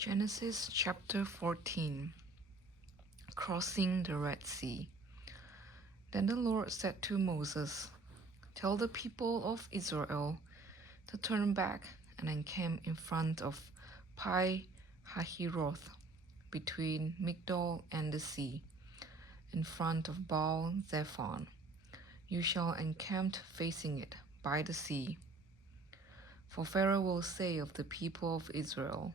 Genesis chapter 14. Crossing the Red Sea. Then the Lord said to Moses, "Tell the people of Israel to turn back and encamp in front of Pi Hahiroth, between Migdol and the sea, in front of Baal Zephon. You shall encamp facing it by the sea. For Pharaoh will say of the people of Israel,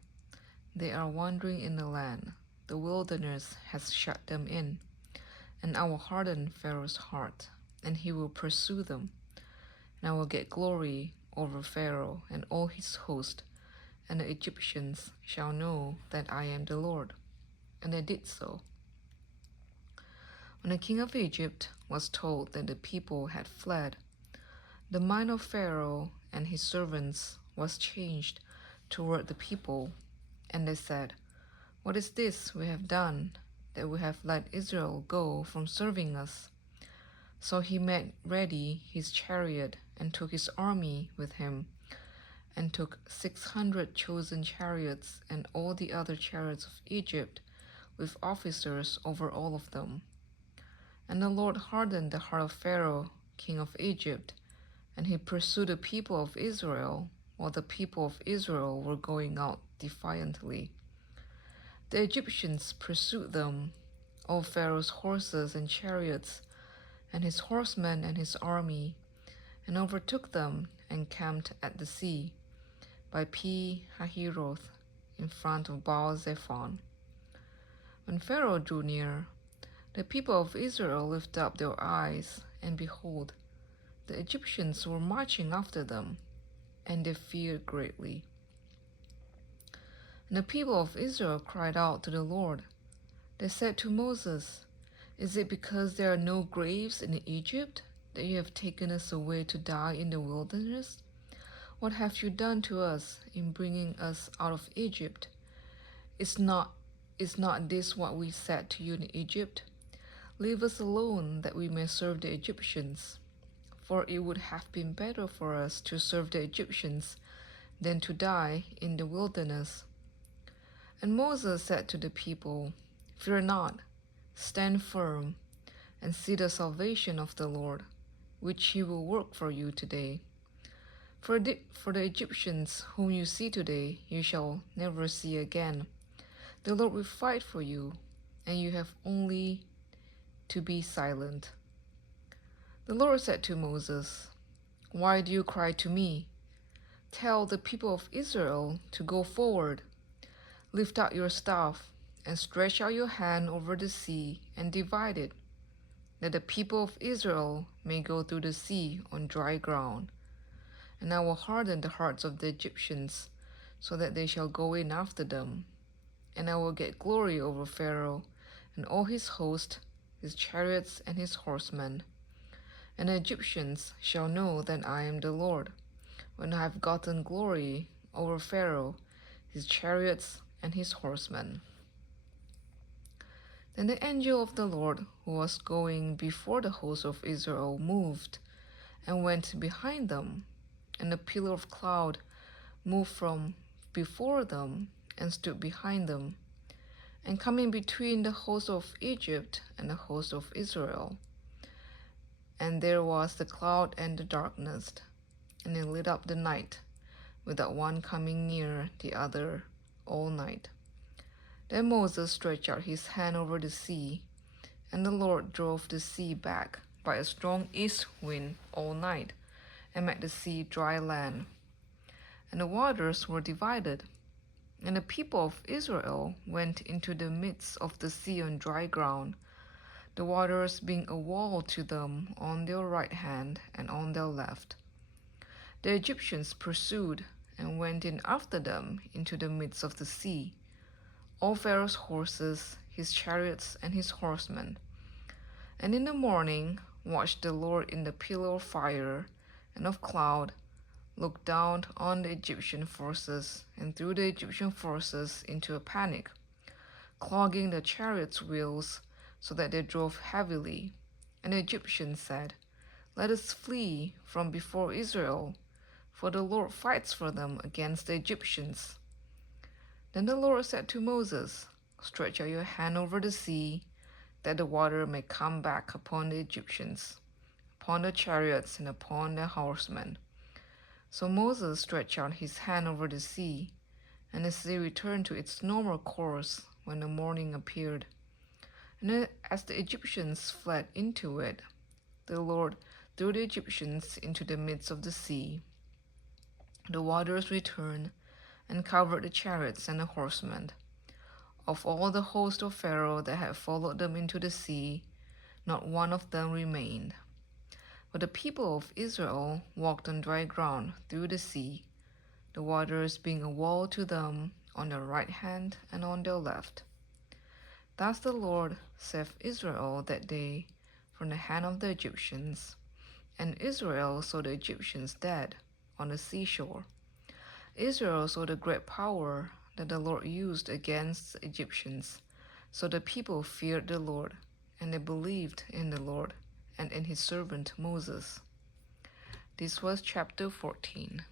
'They are wandering in the land. The wilderness has shut them in, and I will harden Pharaoh's heart, and he will pursue them. And I will get glory over Pharaoh and all his host, and the Egyptians shall know that I am the Lord.' And they did so. When the king of Egypt was told that the people had fled, the mind of Pharaoh and his servants was changed toward the people, and they said, 'What is this we have done, that we have let Israel go from serving us?' So he made ready his chariot and took his army with him, and took 600 chosen chariots and all the other chariots of Egypt, with officers over all of them. And the Lord hardened the heart of Pharaoh, king of Egypt, and he pursued the people of Israel, while the people of Israel were going out defiantly. The Egyptians pursued them, all Pharaoh's horses and chariots, and his horsemen and his army, and overtook them and camped at the sea, by Pi Hahiroth, in front of Baal Zephon. When Pharaoh drew near, the people of Israel lifted up their eyes, and behold, the Egyptians were marching after them, and they feared greatly. And the people of Israel cried out to the Lord. They said to Moses, 'Is it because there are no graves in Egypt that you have taken us away to die in the wilderness? What have you done to us in bringing us out of Egypt? Is not this what we said to you in Egypt? Leave us alone that we may serve the Egyptians. For it would have been better for us to serve the Egyptians than to die in the wilderness.' And Moses said to the people, 'Fear not, stand firm, and see the salvation of the Lord, which he will work for you today. For the Egyptians whom you see today, you shall never see again. The Lord will fight for you, and you have only to be silent.' The Lord said to Moses, 'Why do you cry to me? Tell the people of Israel to go forward. Lift out your staff and stretch out your hand over the sea and divide it, that the people of Israel may go through the sea on dry ground. And I will harden the hearts of the Egyptians, so that they shall go in after them. And I will get glory over Pharaoh and all his host, his chariots and his horsemen. And the Egyptians shall know that I am the Lord, when I have gotten glory over Pharaoh, his chariots and his horsemen.' Then the angel of the Lord, who was going before the host of Israel, moved and went behind them, and a pillar of cloud moved from before them and stood behind them, and coming between the host of Egypt and the host of Israel. And there was the cloud and the darkness, and it lit up the night, without one coming near the other all night. Then Moses stretched out his hand over the sea, and the Lord drove the sea back by a strong east wind all night, and made the sea dry land. And the waters were divided, and the people of Israel went into the midst of the sea on dry ground, the waters being a wall to them on their right hand and on their left. The Egyptians pursued and went in after them into the midst of the sea, all Pharaoh's horses, his chariots, and his horsemen. And in the morning watched the Lord in the pillar of fire and of cloud, looked down on the Egyptian forces, and threw the Egyptian forces into a panic, clogging the chariots' wheels, so that they drove heavily. And the Egyptians said, 'Let us flee from before Israel, for the Lord fights for them against the Egyptians.' Then the Lord said to Moses, Stretch out your hand over the sea, that the water may come back upon the Egyptians, upon the chariots, and upon their horsemen. So Moses stretched out his hand over the sea, and the sea returned to its normal course when the morning appeared. And as the Egyptians fled into it, the Lord threw the Egyptians into the midst of the sea. The waters returned and covered the chariots and the horsemen. Of all the host of Pharaoh that had followed them into the sea, not one of them remained. But the people of Israel walked on dry ground through the sea, the waters being a wall to them on their right hand and on their left. Thus the Lord saved Israel that day from the hand of the Egyptians, and Israel saw the Egyptians dead on the seashore. Israel saw the great power that the Lord used against the Egyptians, so the people feared the Lord, and they believed in the Lord and in his servant Moses. This was chapter 14.